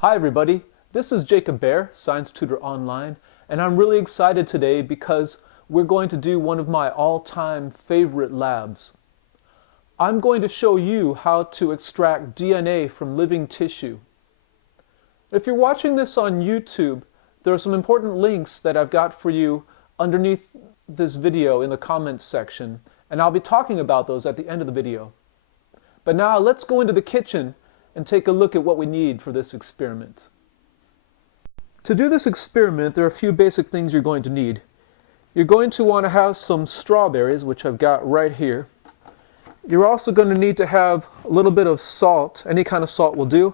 Hi everybody, this is Jacob Bear, Science Tutor Online, and I'm really excited today because we're going to do one of my all-time favorite labs. I'm going to show you how to extract DNA from living tissue. If you're watching this on YouTube, there are some important links that I've got for you underneath this video in the comments section, and I'll be talking about those at the end of the video. But now let's go into the kitchen and take a look at what we need for this experiment. To do this experiment, there are a few basic things you're going to need. You're going to want to have some strawberries, which I've got right here. You're also going to need to have a little bit of salt, any kind of salt will do,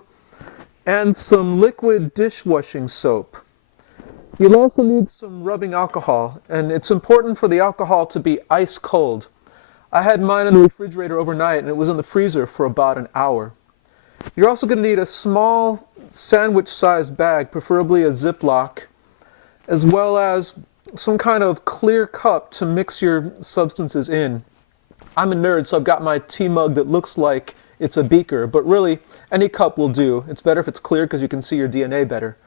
and some liquid dishwashing soap. You'll also need some rubbing alcohol, and it's important for the alcohol to be ice cold. I had mine in the refrigerator overnight, and it was in the freezer for about an hour. You're also going to need a small sandwich-sized bag, preferably a Ziploc, as well as some kind of clear cup to mix your substances in. I'm a nerd, so I've got my tea mug that looks like it's a beaker, but really, any cup will do. It's better if it's clear because you can see your DNA better.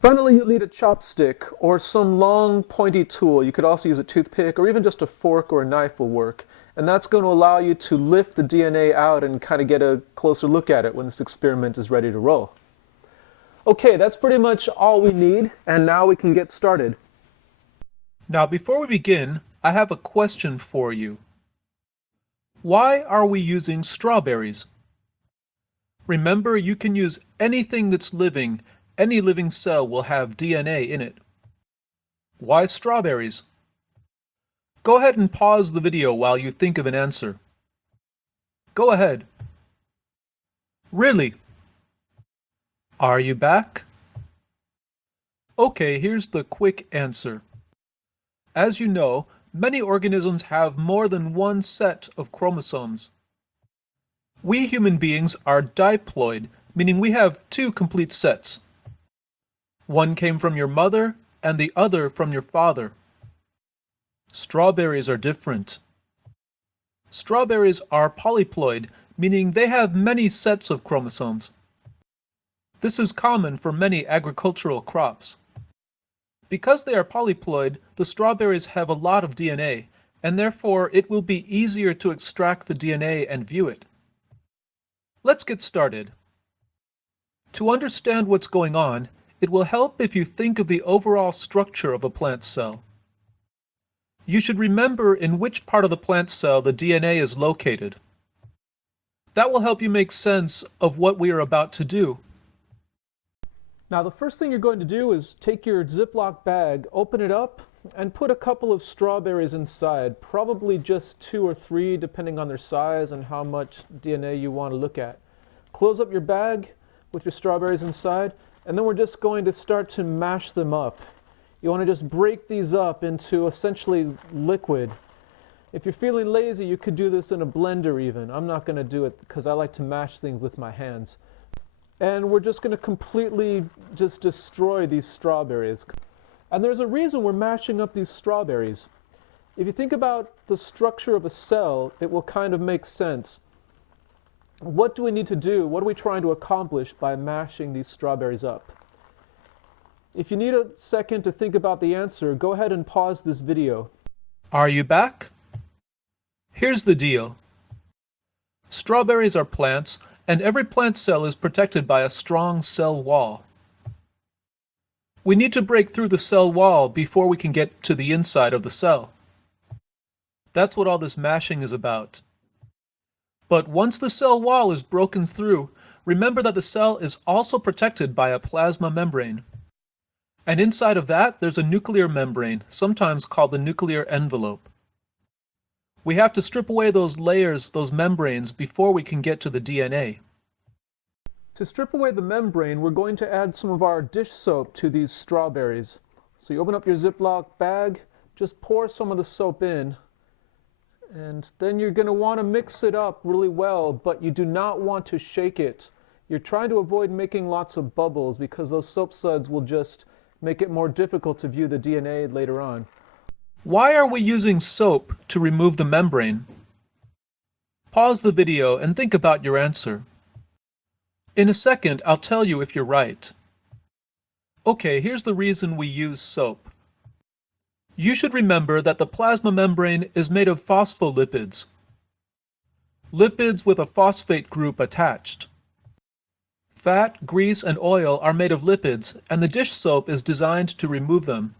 Finally, you'll need a chopstick or some long, pointy tool. You could also use a toothpick, or even just a fork or a knife will work. And that's going to allow you to lift the DNA out and kind of get a closer look at it when this experiment is ready to roll. Okay, that's pretty much all we need, and now we can get started. Now, before we begin, I have a question for you. Why are we using strawberries? Remember, you can use anything that's living. Any living cell will have DNA in it. Why strawberries? Go ahead and pause the video while you think of an answer. Go ahead. Really? Are you back? Okay, here's the quick answer. As you know, many organisms have more than one set of chromosomes. We human beings are diploid, meaning we have two complete sets. One came from your mother and the other from your father. Strawberries are different. Strawberries are polyploid, meaning they have many sets of chromosomes. This is common for many agricultural crops. Because they are polyploid, the strawberries have a lot of DNA, and therefore it will be easier to extract the DNA and view it. Let's get started. To understand what's going on, it will help if you think of the overall structure of a plant cell. You should remember in which part of the plant cell the DNA is located. That will help you make sense of what we are about to do. Now the first thing you're going to do is take your Ziploc bag, open it up, and put a couple of strawberries inside, probably just 2 or 3 depending on their size and how much DNA you want to look at. Close up your bag with your strawberries inside, and then we're just going to start to mash them up. You want to just break these up into essentially liquid. If you're feeling lazy, you could do this in a blender even. I'm not going to do it because I like to mash things with my hands. And we're just going to completely just destroy these strawberries. And there's a reason we're mashing up these strawberries. If you think about the structure of a cell, it will kind of make sense. What do we need to do? What are we trying to accomplish by mashing these strawberries up? If you need a second to think about the answer, go ahead and pause this video. Are you back? Here's the deal. Strawberries are plants, and every plant cell is protected by a strong cell wall. We need to break through the cell wall before we can get to the inside of the cell. That's what all this mashing is about. But once the cell wall is broken through, remember that the cell is also protected by a plasma membrane. And inside of that, there's a nuclear membrane, sometimes called the nuclear envelope. We have to strip away those layers, those membranes, before we can get to the DNA. To strip away the membrane, we're going to add some of our dish soap to these strawberries. So you open up your Ziploc bag, just pour some of the soap in, and then you're going to want to mix it up really well, but you do not want to shake it. You're trying to avoid making lots of bubbles because those soap suds will just make it more difficult to view the DNA later on. Why are we using soap to remove the membrane? Pause the video and think about your answer. In a second, I'll tell you if you're right. Okay, here's the reason we use soap. You should remember that the plasma membrane is made of phospholipids, lipids with a phosphate group attached. Fat, grease, and oil are made of lipids, and the dish soap is designed to remove them.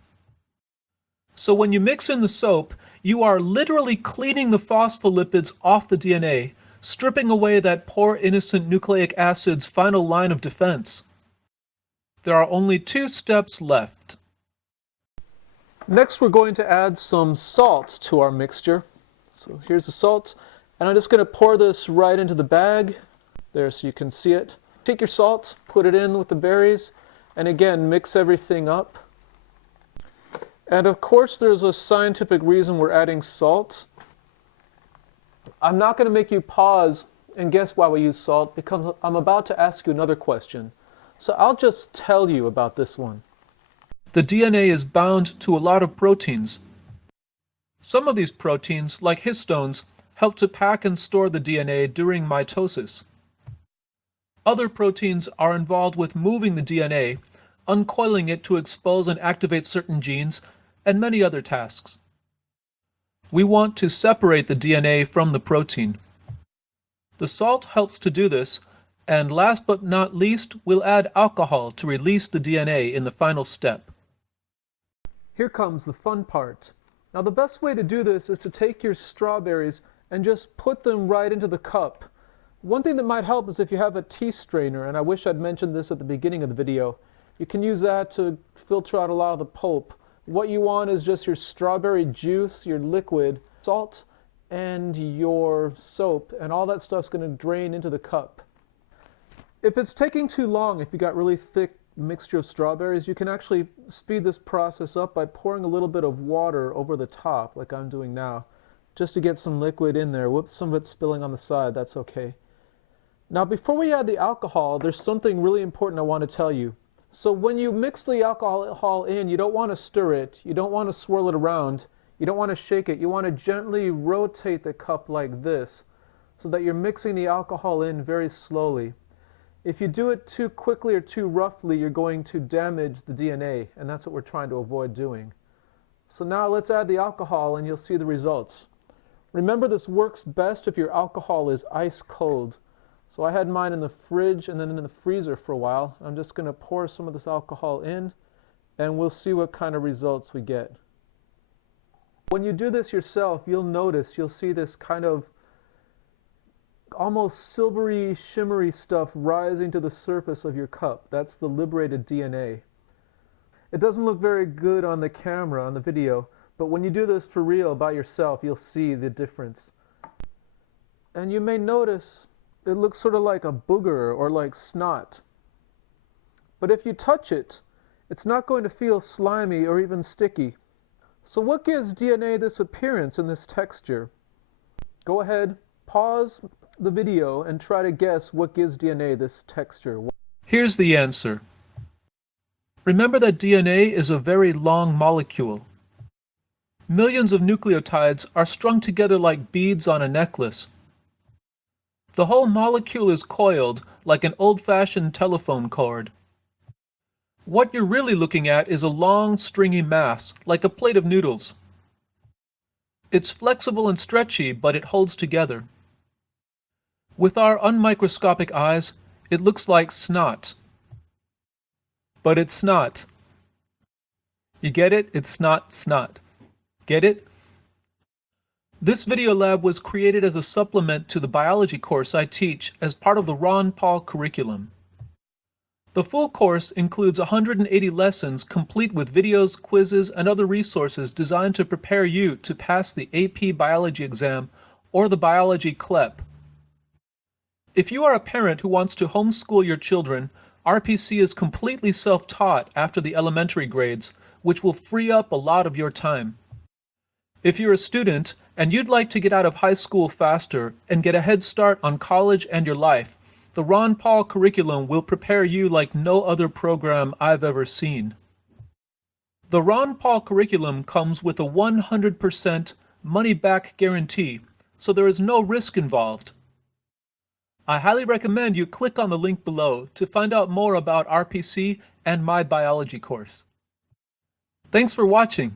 So when you mix in the soap, you are literally cleaning the phospholipids off the DNA, stripping away that poor innocent nucleic acid's final line of defense. There are only 2 steps left. Next, we're going to add some salt to our mixture. So here's the salt, and I'm just going to pour this right into the bag there so you can see it. Take your salt, put it in with the berries, and again, mix everything up. And of course, there's a scientific reason we're adding salt. I'm not going to make you pause and guess why we use salt because I'm about to ask you another question. So I'll just tell you about this one. The DNA is bound to a lot of proteins. Some of these proteins, like histones, help to pack and store the DNA during mitosis. Other proteins are involved with moving the DNA, uncoiling it to expose and activate certain genes, and many other tasks. We want to separate the DNA from the protein. The salt helps to do this, and last but not least, we'll add alcohol to release the DNA in the final step. Here comes the fun part. Now the best way to do this is to take your strawberries and just put them right into the cup. One thing that might help is if you have a tea strainer, and I wish I'd mentioned this at the beginning of the video, you can use that to filter out a lot of the pulp. What you want is just your strawberry juice, your liquid, salt, and your soap, and all that stuff's going to drain into the cup. If it's taking too long, if you got really thick mixture of strawberries, you can actually speed this process up by pouring a little bit of water over the top, like I'm doing now, just to get some liquid in there. Whoops, some of it's spilling on the side, that's okay. Now before we add the alcohol, there's something really important I want to tell you. So when you mix the alcohol in, you don't want to stir it, you don't want to swirl it around, you don't want to shake it, you want to gently rotate the cup like this, so that you're mixing the alcohol in very slowly. If you do it too quickly or too roughly, you're going to damage the DNA, and that's what we're trying to avoid doing. So now let's add the alcohol and you'll see the results. Remember, this works best if your alcohol is ice cold. So I had mine in the fridge and then in the freezer for a while. I'm just going to pour some of this alcohol in and we'll see what kind of results we get. When you do this yourself, you'll see this kind of almost silvery, shimmery stuff rising to the surface of your cup. That's the liberated DNA. It doesn't look very good on the camera, on the video, but when you do this for real by yourself, you'll see the difference. And you may notice it looks sort of like a booger or like snot. But if you touch it, it's not going to feel slimy or even sticky. So what gives DNA this appearance and this texture? Go ahead, pause the video and try to guess what gives DNA this texture. Here's the answer. Remember that DNA is a very long molecule. Millions of nucleotides are strung together like beads on a necklace. The whole molecule is coiled like an old-fashioned telephone cord. What you're really looking at is a long, stringy mass, like a plate of noodles. It's flexible and stretchy, but it holds together. With our unmicroscopic eyes, it looks like snot. But it's snot. You get it? It's not snot. Get it? This video lab was created as a supplement to the biology course I teach as part of the Ron Paul curriculum. The full course includes 180 lessons complete with videos, quizzes, and other resources designed to prepare you to pass the AP Biology exam or the Biology CLEP. If you are a parent who wants to homeschool your children, RPC is completely self-taught after the elementary grades, which will free up a lot of your time. If you're a student and you'd like to get out of high school faster and get a head start on college and your life, the Ron Paul curriculum will prepare you like no other program I've ever seen. The Ron Paul curriculum comes with a 100% money-back guarantee, so there is no risk involved. I highly recommend you click on the link below to find out more about RPC and my biology course. Thanks for watching.